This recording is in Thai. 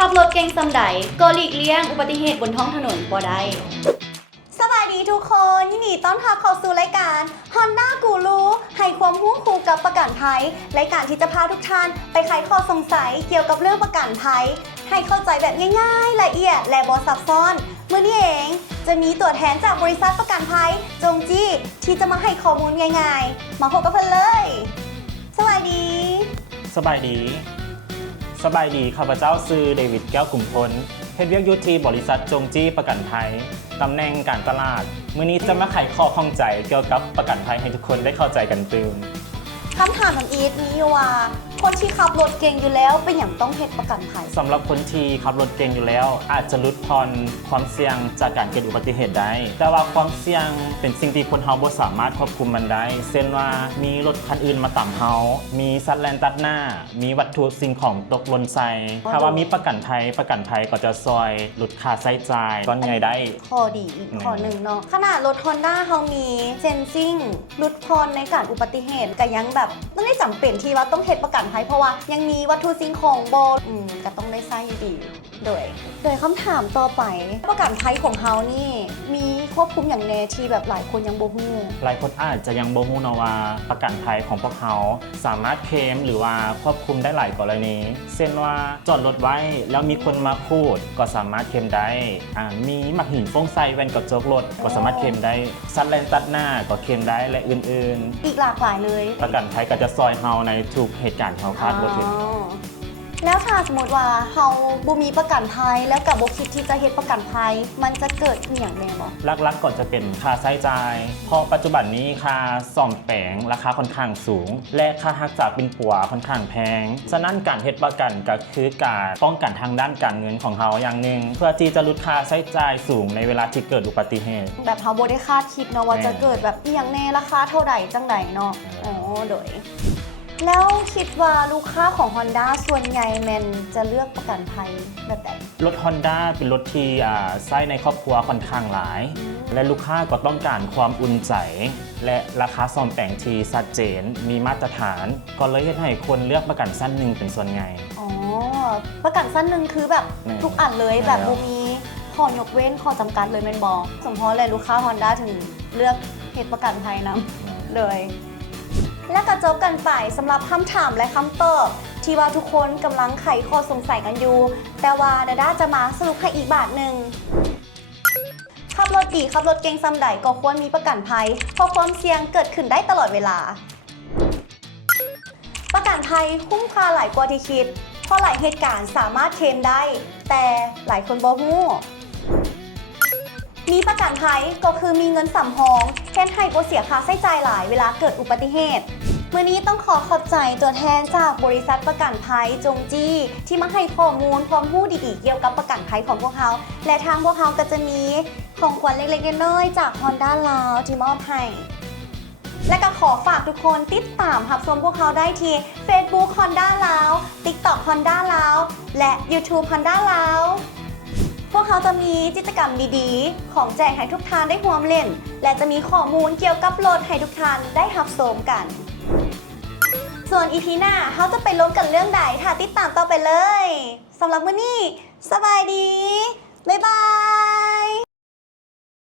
ขับรถเก่งซำใดก็หลีกเลี่ยงอุบัติเหตุบนท้องถนนบ่ได้สวัสดีทุกคนยินดีต้อนรับเข้าสู่รายการ Honda กูรู้ให้ความรู้คู่กับประกันภัยรายการที่จะพาทุกท่านไปไขข้อสงสัยเกี่ยวกับเรื่องประกันภัยให้เข้าใจแบบง่ายๆละเอียดและบ่ซับซ้อนเมื่อนี้เองจะมีตัวแทนจากบริษัทประกันภัยจงจี้ที่จะมาให้ข้อมูลง่ายๆมาพบกับเพิ่นเลยสวัสดีสบายดีข้าพเจ้าชื่อเดวิดแก้วกลุ่มพลเฮ็ดเวียกอยู่ที่บริษัทจงจี้ประกันภัยตำแหน่งการตลาดมื้อนี้จะมาไขข้อข้องใจเกี่ยวกับประกันภัยให้ทุกคนได้เข้าใจกันตื่นคำถามของอีทมีว่าคนที่ขับรถเก่งอยู่แล้วเป็นอย่างต้องเฮ็ดประกันภัยสำหรับคนที่ขับรถเก่งอยู่แล้วอาจจะลดผ่อนความเสี่ยงจากการเกิดอุบัติเหตุได้แต่ว่าความเสี่ยงเป็นสิ่งที่คนเฮาบ่สามารถควบคุมมันได้เช่นว่ามีรถคันอื่นมาตามเฮามีสัตว์แล่นตัดหน้ามีวัตถุสิ่งของตกหล่นใส่ถ้าว่ามีประกันภัยก็จะซอยลดค่าใช้จ่ายก้อนใหญ่ได้ข้อดีอีกข้อหนึ่งเนาะขนาดรถ Honda เฮามีเซนซิ่งลดผ่อนในการอุบัติเหตุก็ยังแบบไม่ได้จำเป็นที่ว่าต้องเฮ็ดประกันภัยเพราะว่ายังมีวัตถุสิ่งของบ่ก็ต้องได้ใช้อยู่ดีโดยคำถามต่อไปประกันภัยของเฮานี่มีควบคุมอย่างแน่ที่แบบหลายคนยังบ่ฮู้หลายคนอาจจะยังบ่ฮู้เนาะว่าประกันภัยของพวกเขาสามารถเคลมหรือว่าควบคุมได้หลายกรณีเช่นว่าจอดรถไว้แล้วมีคนมาขูดก็สามารถเคลมได้มีหมักหินฟงใส่แว่นกระจกรถก็สามารถเคลมได้สัตว์แล่นตัดหน้าก็เคลมได้และอื่นๆอีกหลากหลายเลยประกันภัยก็จะซอยเฮาในทุกเหตุการณ์ที่เฮาคาดบ่ถึงแล้วถ้าสมมติว่าเฮาบ่มีประกันภัยแล้วกับบ่คิดที่จะเฮ็ดประกันภัยมันจะเกิดอีหยังแน่บ่หลักๆก็จะเป็นค่าใช้จ่ายเพราะปัจจุบันนี้ค่าซ่อมแปลงราคาค่อนข้างสูงและค่ารักษาปิ่นปัวค่อนข้างแพงฉะนั้นการเฮ็ดประกันก็คือการป้องกันทางด้านการเงินของเฮาอย่างหนึ่งเพื่อที่จะลดค่าใช้จ่ายสูงในเวลาที่เกิดอุบัติเหตุแบบเฮาบ่ได้คาดคิดเนาะว่าจะเกิดแบบอีหยังแน่ราคาเท่าใดจังไดเนาะโดยแล้วคิดว่าลูกค้าของ Honda ส่วนใหญ่แม่นจะเลือกประกันภัยแบบใดรถ Honda เป็นรถที่ใช้ในครอบครัวค่อนข้างหลายและลูกค้าก็ต้องการความอุ่นใจและราคาซ่อมแปลงที่ชัดเจนมีมาตรฐานก็เลยเฮ็ดให้คนเลือกประกันสั้นหนึ่งเป็นส่วนใหญ่ประกันสั้นหนึ่งคือแบบทุกอันเลยแบบบ่มีข้อยกเว้นข้อจำกัดเลยแม่นบ่สมเพราะเลยลูกค้า Honda ถึงเลือกเฮ็ดประกันภัยนำเลยและก็จบกันไปสำหรับคำถามและคำตอบที่ว่าทุกคนกำลังไขข้อสงสัยกันอยู่แต่ว่าดาด้าจะมาสรุปให้อีกบาทหนึ่งขับรถดีขับรถเก่งซำใดก็ควรมีประกันภัยเพราะความเสี่ยงเกิดขึ้นได้ตลอดเวลาประกันภัยคุ้มค่าหลายกว่าที่คิดเพราะหลายเหตุการณ์สามารถเคลมได้แต่หลายคนบ่ฮู้มีประกันภัยก็คือมีเงินสำรองเฮ็ดให้บ่เสียค่าใช้จ่ายหลายเวลาเกิดอุบัติเหตุมื้อนี้ต้องขอบใจตัวแทนจากบริษัทประกันภัยจงจี้ที่มาให้ข้อมูลความรู้ดีๆเกี่ยวกับประกันภัยของพวกเขาและทางพวกเขาก็จะมีของขวัญเล็กๆน้อยๆจาก Honda ลาวที่มอบให้และก็ขอฝากทุกคนติดตามรับชมพวกเขาได้ที่ Facebook Honda ลาว TikTok Honda ลาวและ YouTube Honda ลาวพวกเขาจะมีกิจกรรมดีๆของแจกให้ทุกท่านได้ร่วมเล่นและจะมีข้อมูลเกี่ยวกับรถให้ทุกท่านได้รับชมกันส่วน EP หน้าเขาจะไปลงกันเรื่องใดถ้าติดตามต่อไปเลยสำหรับวันนี้สบายดีบ๊ายบาย